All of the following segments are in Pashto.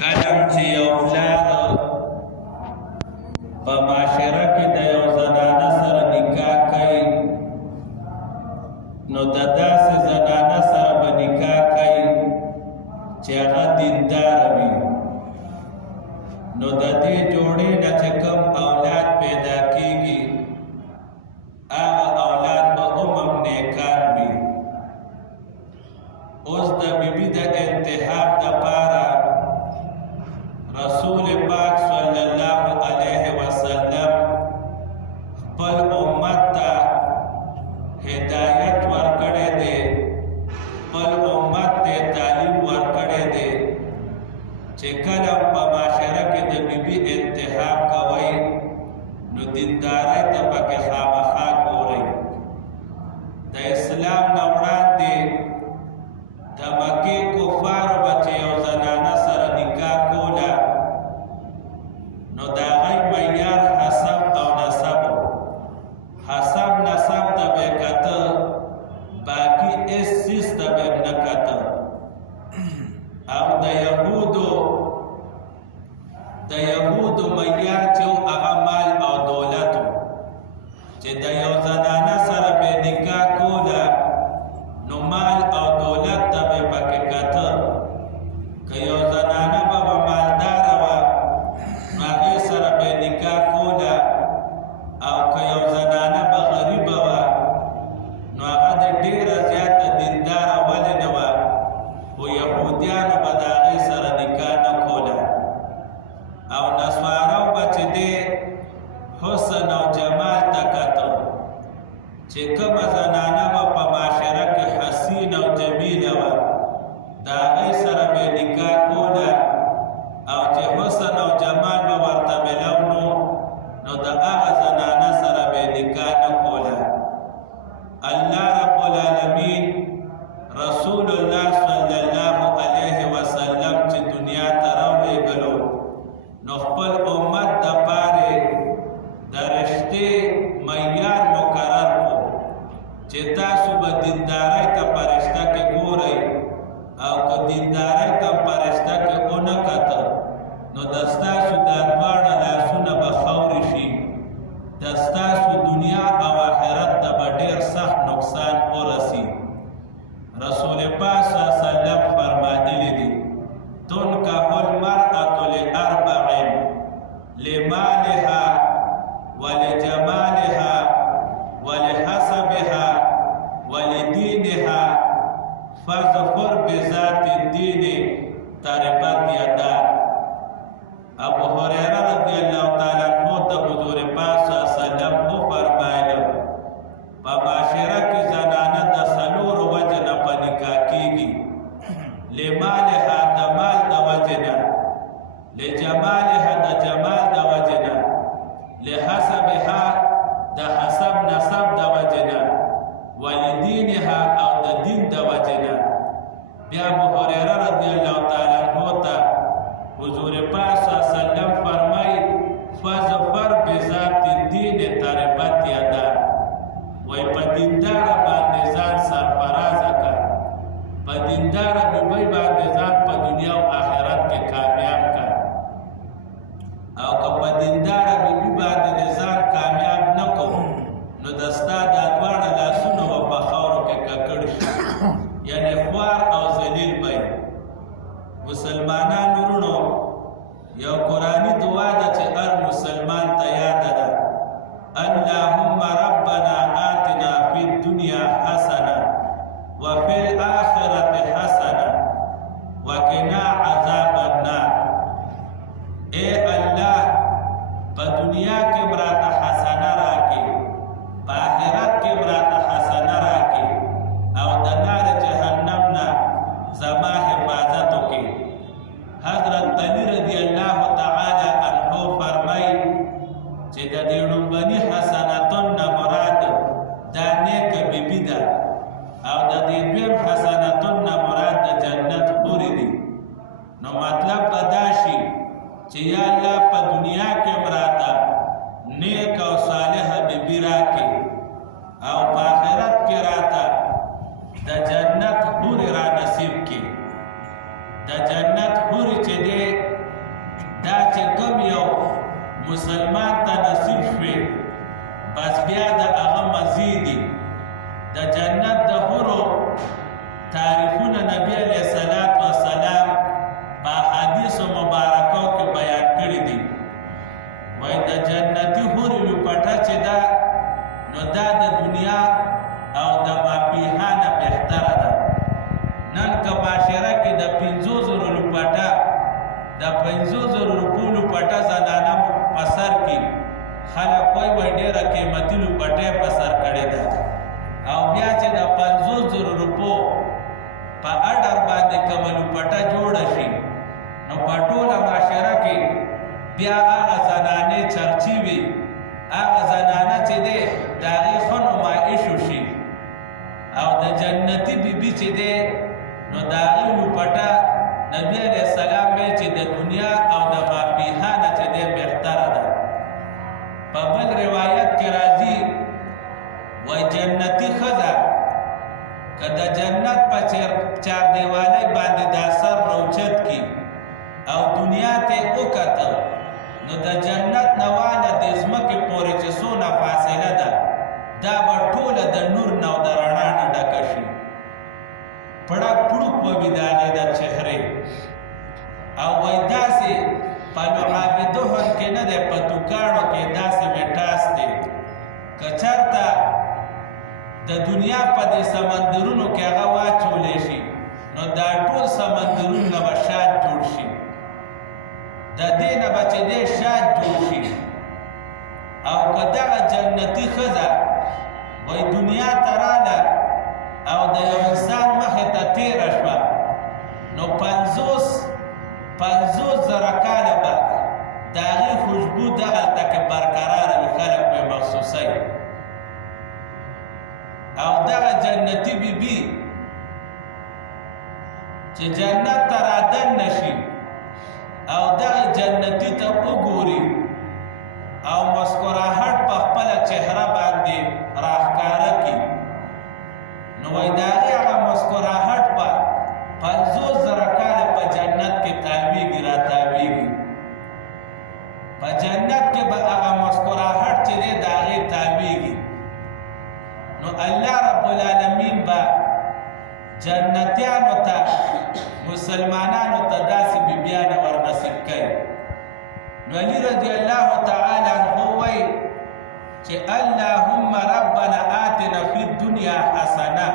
کلم چې یو پلار په معاشره کې د یو زنانه سره نکاح کوي، نو د داسې زنانه سره به نکاح کوي چې هغه دینداره وي، نو د دې جوړې نه چې کوم اولاد پیدا کېږي هغه اولاد به هم نیکان وي. اوس د بیبي د انتخاب دپاره رسول پاک صلی الله علیه وسلم خپل امت ته هدایت ورکړی دی، خپل امت ته تعلیم ورکړی دی چې کله په معاشره کې د بیبي انتخاب کوئ نو دیندارۍ ته پکې خامخا ګورئ. د اسلام نه وړاندې د مکې کفارو به چې یو زنانه سره نکاح کوله نو د هغوی معیار حسب او نسب و. حسب نسب ته به یې کته، باقي هېڅ څیز ته به یې نه کته. او د یهودو معیار چې و هغه مال او دولت و، چې د یو زنانه سره به یې نکاح کوله نو مال او دولت ته به یې پکې کته. که یو زنانه به مالداره وه نو هغې سره به یې نکاح کوله، او که یو زنانه به غریبه وه نو هغه د ډېره زیاته دینداره ولې نه وه، خو یهودیانو به د هغې سره نکاح نه کوله. او نسوارو به چې دی حسن او جمال ته کته، چې کومه زنانه به په معاشره کې حسین او جمیله وه د هغې سره به یې نکاح کوله، او چې حسن او جمال به ورته ملو نو د هغه زنانه سره به یې نکاح نه کوله. الله رب العالمین رسول الله صلی الله علیه وسلم چې دنیا ته راولېږلو نو خپل امت دپاره د رشتې معیار مقرر کړو چې تاسو به دیندارۍ ته په رشته کې ګورئ، او که دیندارۍ ته په رشته کې ونه کته نو د ستاسو دا دواړه لاسونه به خاورې شي، د ستاسو دنیا او آخرت ته به ډېر سخت نقصان ورسي. رسول پاک صلی الله علیه وسلم فرمایلی دي تنکح المرأة لأربع لمالها ولجمالها ولحسبها ولدينها فاظفر بذات الدين تربت يداك. ابو هريره رضی الله تعالی عنہ ته حضور پاک صلی الله علیه وسلم فرمایله په معاشره کې زنانه د څلورو وجه نه په نکاح کېږي: لمالها د مال د وجې نه، لجمالها د جمال د وجې نه، لحسبها د حسب نسب د وجې نه، ولدینها او د دین د وجې نه. بیا ابو هريره رضی الله تعالی عنہ ته حضور پاک صلی الله علیه وسلم فرمایي فظفر بذات الدین تربت یداک. وای په دینداره باندې ځان سرفرازه کړه، په دینداره بیبۍ باندې ځان په دنیا او آخرت کې کامیاب کړه. او که په دینداره بیبي باندې ځان کامیاب نه کوو نو د ستا دا دواړه لاسونه به په خاورو کې ککړ شي، یعنې خوار او ذلیل به یې. مسلمانانو وروڼو، یو قرآني دعا ده چې هر مسلمان ته یاده ده: اللهم ربنا آتنا فی الدنیا حسنه وفي الآخرة حسنه وقنا عذاب النار. اے الله په دنیا کې مراته حسنه راکې، په آخرت کې مراته حسنه راکې، او د نار جهنم نه زما حفاظت وکړې. حضرت علی رضی الله تعالی عنہ فرمایي چې د دې لومړني حسنتون نه مراد دا نیکه بیبي ده، او د دې دویم حسنتون نه مراد د جنت حورې دي. نو مطلب به دا شي چې یا الله په دنیا کې مراته نیک او صالحه بیبي راکې، او په آخرت کې راته د جنت حورې را نصیب کړي. د جنت حورې چې دی مسلمان ته نصیب شوې بس بیا د هغه مزیدي د جنت د حورو تعریفونه نبی علیه الصلاة والسلام په حدیثو مبارکو کې بیان کړي دي. وایي د جنتي حورو لپټه چې ده نو دا د دنیا او د ماپیها نه بهتره ده. نن که معاشره کې د 5,000 لپټه د 5,000 روپو لپټه زنانه په سر کې خلک وایي ډېره قیمتي لپټه یې په سر کړې ده او بیا چې د 50,000 روپو په اډر باندې کومه لپټه جوړه شي نو په ټوله معاشره کې بیا هغه زنانې چرچي وي، هغه زنانه چې دی د هغې ښه نمایش وشي او د جنتي بیبي چې دی نو د هغې لپټه نبی علیه السلام وایي چې د دنیا او د ماپیها نه چې دی بهتره ده. په بل روایت کې راځي وایي جنتي ښځه که د جنت په چار دیوالۍ باندې دا سر روچت کی او دنیا ته وکتل نو د جنت نه واله د ځمکې پورې چې څونه فاصله ده دا به ټوله د نور نه او د رڼا نه ډکه شي. پړک پړوک به وي د هغې د چهرې او وایي داسې په لعاب دهن کې نه دی، په دوکاڼو کې داسې مټاس دی. که چېرته د دنیا په دې سمندرونو کې هغه واچولی شي نو دا ټول سمندرونه به شات جوړ شي، د دې نه به چې دی شات جوړ شي. او که دغه جنتي ښځه وایي دنیا ته راله او د یو انسان مخې ته تېره شوه نو 50,000 کاله به د هغې خوشبو دغلته کې برقراره وي، خلک پرې محسوسوي. او دغه جنتي بیبي چې جنت ته رادننه شي او دغه جنتي ته وګوري او مسکراهټ په خپله چهره باندې راښکاره کړي نو وایي د هغې هغه مسکراهټ به 50,000 کاله په جنت کې تاویږي راتاویږي. په جنت کې به هغه مسکراهټ چې دی د هغې تاویږي نو الله رب العالمین به جنتیانو ته مسلمانانو ته داسې بیبیانې ورنصیب کوي. نو علي رضی الله تعالی عنه وایي چې اللهم ربنا آتنا فی الدنیا حسنه،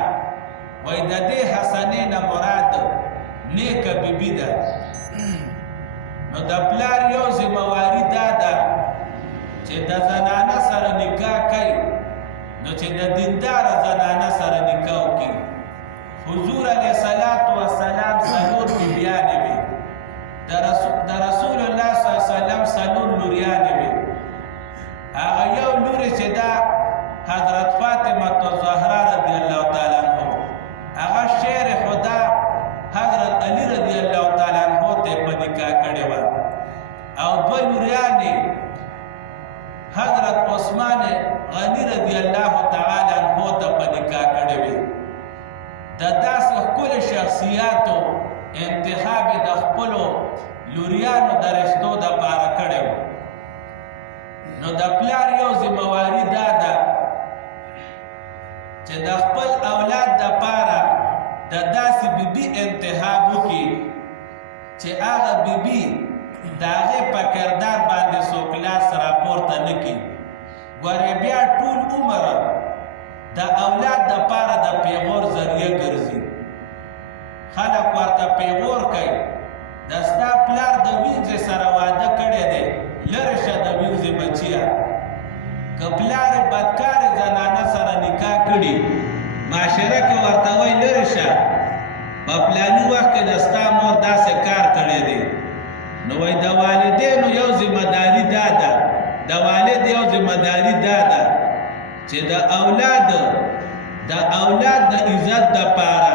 وایي د دې حسنې نه مراد نیکه بیبي ده. نو د پلار یو ذمواري دا ده چې د زنانه سره نکاح کوي نو چې د دینداره زنانه سره نکاح وکړي. حضور علیه الصلاة والسلام 4 بیبیانې وې، د رسول الله صلی الله علیه وسلم 4 لوریانې وې. هغه یو لورې چې دا حضرت فاطمه الزهرا رضی الله تعالی عنه، هغه شعر خدا حضرت علی رضی الله تعالی عنه ته په نکاح کړې وه. او 2 لوریانې حضرت عثمان غنی رضی الله تعالی عنه ته په نکاح کړې وې. د داسې ښکلو شخصیاتو انتخاب د خپلو لوریانو د رشتو دپاره کړی و. نو د پلار یو ذمواري دا ده چې د خپل اولاد دپاره د داسې بیبي انتخاب وکړي چې هغه بیبي د هغې په کردار باندې څوک لاس راپورته نه کړي. ګورې بیا ټول عمر د اولاد دپاره د پیغور ذریعه ګرځي، خلک ورته پیغور کوي د ستا پلار د وینځې سره واده کړی دی، لرې شه د وینځې بچیه. که پلار یې بدکارې زنانه سره نکاح کړي معاشره کې ورته وایي لرې شه، په پلاني وخت کې د ستا مور داسې کار کړی دی. نو وایي د والدینو یو ذمهداري دا ده، د والد یو ذمهداري دا ده چې د اولاد د عزت دپاره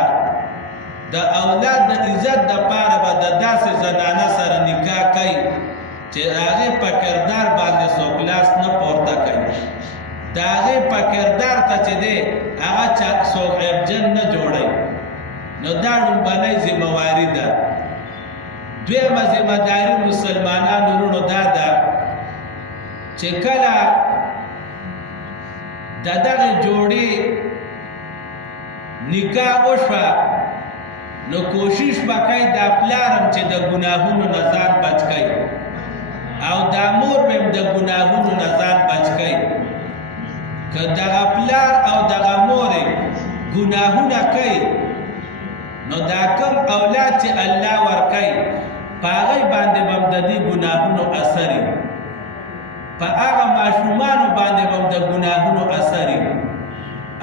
د عزت دپاره به د داسې زنانه سره نکاح کوي چې هغې په کردار باندې څوک لاس نه پورته کوي، د هغې په کردار ته چې دی هغه څوک عیبجن نه جوړوي. نو دا لومبنۍ ذمهواري ده. دویمه ذمهداري مسلمانانو وروڼو دا ده چې کله د دغه جوړې نکاح وشوه نو کوشش وکړئ دا پلارم چې د ګناهونو نه ځان بچ کړي او دا مور به د ګناهونو نه ځان بچ کړي که دغه پلار او دغه مور ګناهونه کوي نو دا کوم اولاد چې الله ورکوي په هغوی باندې به هم د دې ګناهونو اثر وي په هغه ماشومانو باندې به هم د ګناهونو اثر وي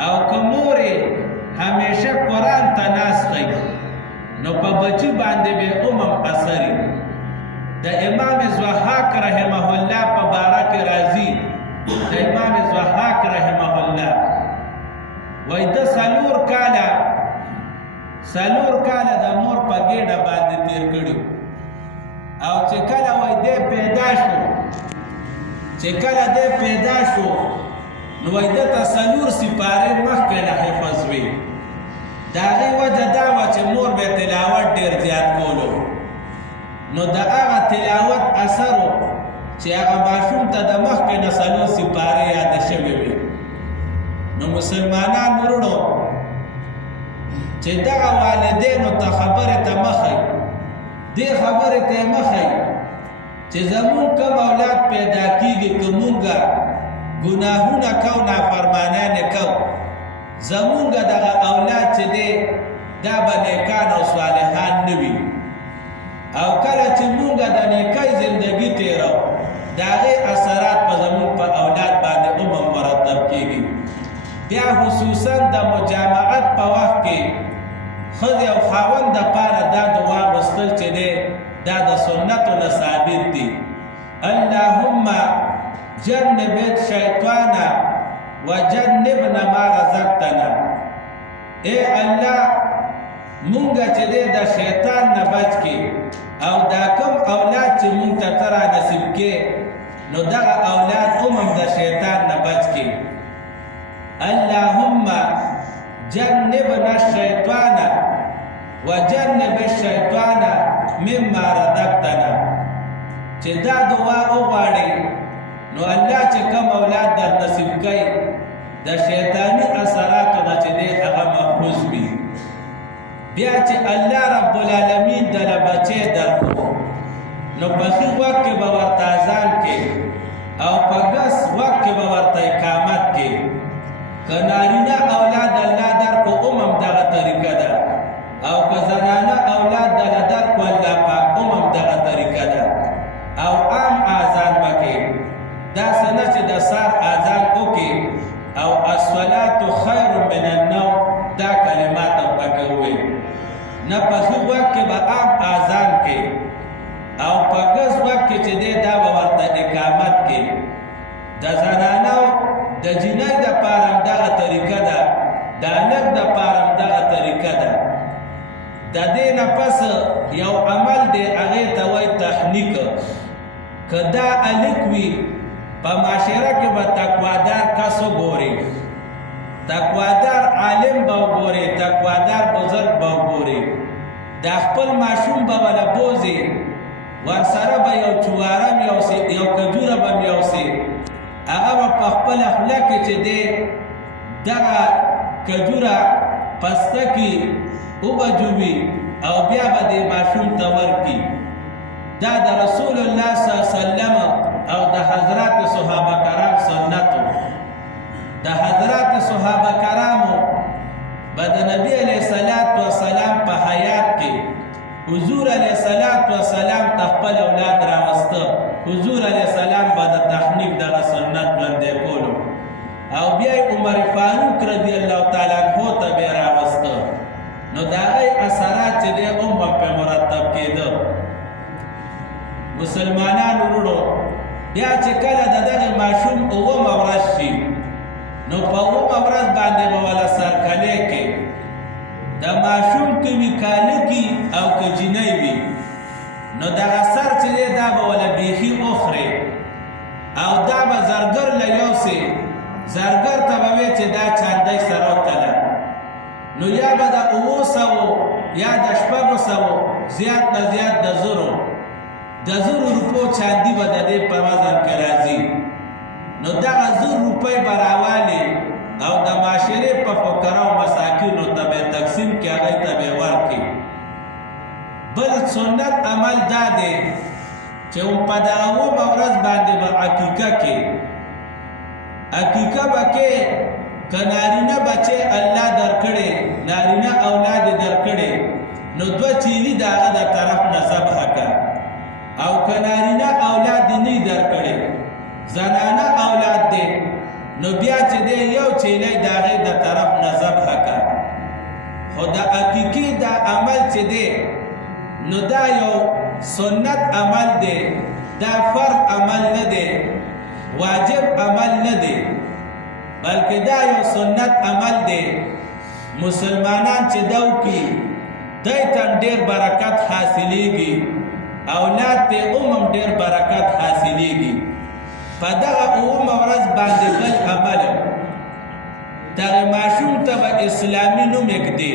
او که مورې همیشه قرآن ته ناست وي نو په بچي باندې به هم اثر وي د امام ضحاک رحمه الله په باره کې راځي د امام ضحاک رحمه الله وایي د څلور کاله د مور په ګېډه باندې تېر کړي او چې کله وایي دی پیدا شو نو وایي ده ته څلور سپارې مخکې نه حفظ وي د هغې وجه دا وه چې مور به تلاوت ډېر زیات کولو نو د هغه تلاوت اثر و چې هغه ماشوم ته د مخکې نه څلور سپارې یاده شوې وي نو مسلمانان وروڼو چې دغه والدینو ته خبرې ته مخی دې خبرې ته یې مخی چې زمونږ کوم اولاد پیدا کېږي که مونږه ګناهونه کوو نافرمانیانې کوو زمونږ دغه اولاد چې دی دا به نیکان او صالحان نه وي او کله چې مونږ د نیکۍ زندګي تېرو د هغې اثرات به زمونږ په اولاد باندې هم مرتب کېږي بیا خصوصا د مجامعت په وخت کې ښځې او خاوند دپاره دا دعا غوښتل چې دی دا د سنتو نه ثابت دي اللهم جنب الشیطان وجنبنا ما رزقتنا اے الله مونږه چې دی د شیطان نه بچ کې او دا کوم اولاد چې مونږ ته ته را نصیب کې نو دغه اولاد هم د شیطان نه بچ کې اللهم جنبنا الشیطان وجنب الشیطان مما رزقتنا چې دا دعا وغواړي نو الله چې کوم اولاد در نصیب کوي د شیطانی اثراتو نه چې دی هغه محفوظ وي بیا چې الله رب العالمین دله بچی درکړو نو په ښه وخت کې به ورته اذان کې او په ګس وخت کې به ورته اقامت کې که نارینه اولاد الله درکړو هم دغه طریقه ده او که زنانه اولاد دله درکړو الله پاک هم دغه طریقه ده او عام اذان به کې داسې نه چې د سار اذان وکړي او الصلاة خیر من النوم دا کلمات هم پکې ووایي نه په ښه وخت کې به عام اذان کې او په ګس وخت کې چې دی دا به ورته اقامت کې د زنانو د جنۍ دپاره هم دغه طریقه ده د هلک دپاره هم دغه طریقه ده د دې نه پس یو عمل دی هغې ته وایي تحنیک که دا هلک وي په معاشره کې به تقوادار کس وګوري تقوادار عالم به وګوري تقوادار بزرګ به وګوري دا خپل ماشوم به وله بوځي ورسره به یو چوارم یوسي یو کجوره به م یوسي هغه به په خپله خوله کې چې دی دغه کجوره پسته کې وبجوي او بیا به دې ماشوم ته ورکړي دا د رسول الله صلی الله علیه وسلم او د حضرات صحابه کرام سنتو د حضرات صحابه کرامو به د نبی علیه الصلاة والسلام په حیات کې حضور علیه الصلاة والسلام ته خپل اولاد راوسته حضور علیه السلام به د تحنیک دغه سنت ژوندی کولو او بیا یې عمر فاروق رضی الله تعالی عنه ته به یې راوسته نو د هغې اثرات چې دی هم به پرې مرتب کېده مسلمانان وروڼو بیا چې کله د دغه ماشوم اومه ورځ شي نو په اومه ورځ باندې به وله سرکلی کې د ماشوم که وي کاله کې او که جینۍ وي نو دغه سر چې دی دا به وله بیخي وخورې او دا به زرګر له یوسې زرګر ته به وی چې دا چاندۍ سره وتله نو یا به د 900 یا د 600 زیات نه زیات د 1000 روپو چاندي به د دې په وزن کې راځي نو دغه 1000 روپۍ به راوالې او د معاشرې په فقراو مساکینو ته به تقسیم کړي، هغوی ته به یې ورکړي. بل سنت عمل دا دی چې په دغه 9 ورځ باندې به عقیقه کې عقیقه به کې که نارینه بچی الله درکړی، نارینه اولاد یې درکړی، نو 2 چیلي د هغه د طرف نه ذبح کړه. او که نارینه اولاد دې نه درکړی، زنانه اولاد دی، نو بیا چې دی 1 چیلی د هغې د طرف نه ذبح کړه. خو د عقیقې دا عمل چې دی نو دا یو سنت عمل دی، دا فرض عمل نه دی، واجب عمل نه دی، بلکې دا یو سنت عمل دی. مسلمانان چې دا وکړي دی ته ډېر برکت حاصلیږي، اولاد ته هم ډېر برکت حاصلیږي. په دغه 9 ورځ باندې بل عمل دغه ماشوم ته به اسلامي نوم ایږدي.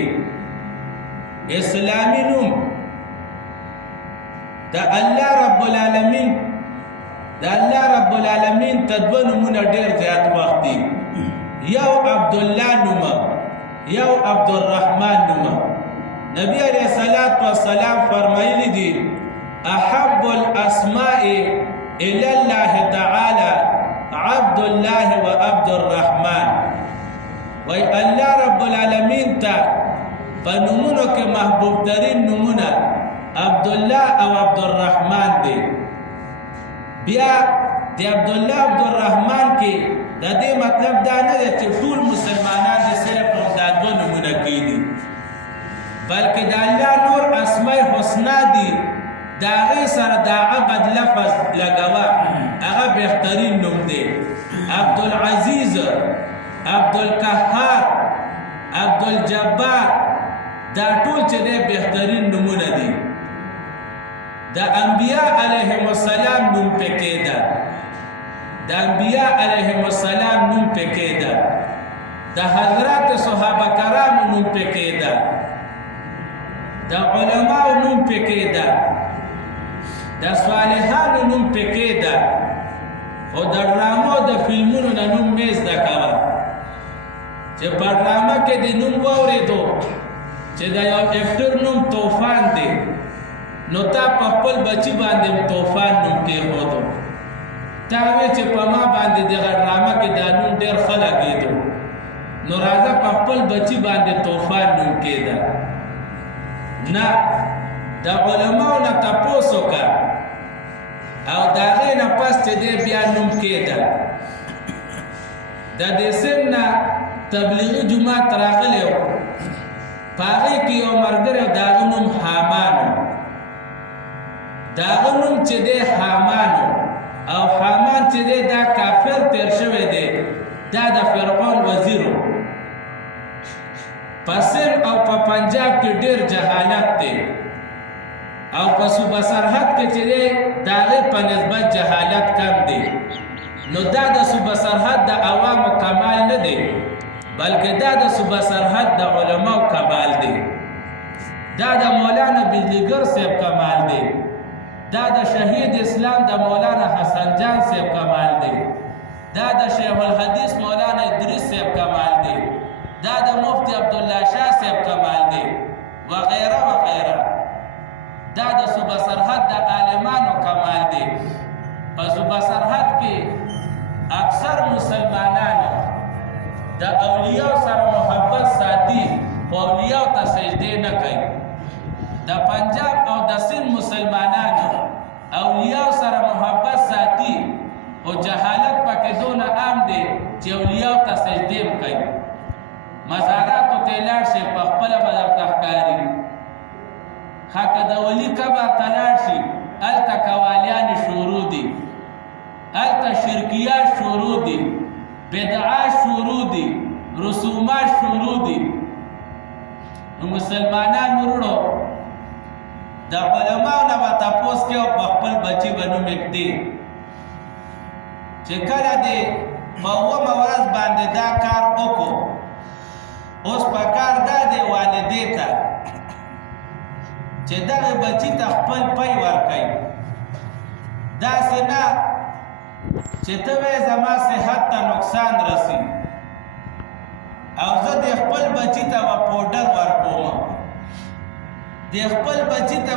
اسلامي نوم د الله رب العالمین ته 2 نومونه ډېر زیات وخت دي. یو عبدالله نومه، یو عبدالرحمن نومه. نبی علیہ الصلوۃ والسلام فرمایلی دي احب الاسماء الى الله تعالی عبد الله و عبد الرحمن. وی الله رب العالمین ته په نومونو کې محبوب ترین نومونه عبدالله او عبدالرحمن دی. بیا د عبدالله عبدالرحمن کې د دې مطلب دا نه دی چې ټول مسلمانان د صرف دا 2 نومونه کې دي، بلکې د الله نور اسماء حسنا دي، د هغې سره د عبد لفظ لګوه، هغه بهترین نوم دی. عبدالعزیز، عبدالقهار، عبدالجبار، دا ټول چې دی بهترین نومونه دي. د انبیاء علیهم السلام نوم پکې ده، د انبیاء علیهم السلام نوم پکې ده، د حضرات صحابه کرامو نوم پکې ده، د علماو نوم پکې ده، د صالحانو نوم پکې ده. خو د ډرامو د فلمونو نه نوم مې زده کوه چې په ډرامه کې د نوم واورېدو چې د یو اکټر نوم طوفان دی، نو تا په خپل بچي باندې طوفان نوم کېښودو. تا وې چې په ما باندې دغه ډرامه کې دا نوم ډېر ښه لګېدو، نو راځه په خپل بچي باندې طوفان نوم کېده. نه، د علماو نه تپوس وکړه او د هغې نه پس چې دی بیا نوم کېده. د دې سیم نه تبلیغي جومات راغلی و، په هغې کې یو ملګری د هغه نوم حامان و. د هغه نوم چې دی حامان و، او حامان چې دی دا کافر تیر شوی دی، دا د فرعون وزیر و. په سند او په پنجاب کې ډېر جهالت دی، او په صوبه سرحد کې چې دی د هغې په نسبت جهالت کم دی. نو دا د صوبه سرحد د عوامو کمال نه دی، بلکې دا د صوبه سرحد د علماو کمال دی. دا د مولانا بجلیګر صاحب کمال دی، دا د شهید اسلام د مولانا حسن جان صاحب کمال دی، دا د شیخ الحدیث مولانا ادریس صاحب کمال دی، دا د مفتی عبدالله شاه صاحب کمال دی، وغیره وغیره. دا د صوبه سرحد د عالمانو کمال دی. په صوبه سرحد کې اکثر مسلمانانو د اولیاء سره محبت ساتي، خو اولیاء ته سجدې نه کوي. د پنجاب او د سند مسلمانانو اولیاء سره محبت ساتي، او جهالت پکې دونه عام دی چې اولیاء ته سجدې هم کوي. مزاراتو ته لاړ شي، په خپله به درته ښکاري. ښه که د ولي قبر ته لاړ شي، هلته قوالیانې شروع دي، هلته شرکیات شروع دي، بدعات شروع دي، رسومات شروع دي. نو مسلمانان وروڼو د علماو نه به تپوس کوي او په خپل بچي به نوم ایږدي چې کله دې په 9 ورځ باندې دا کار وکړو. اوس په کار دا دی والدې ته چې دغه بچي ته خپل پی ورکوي. داسې نه چې ته وې زما صحت ته نقصان رسی او زه د خپل بچی ته پوډر ورکوم د خپل بچی ته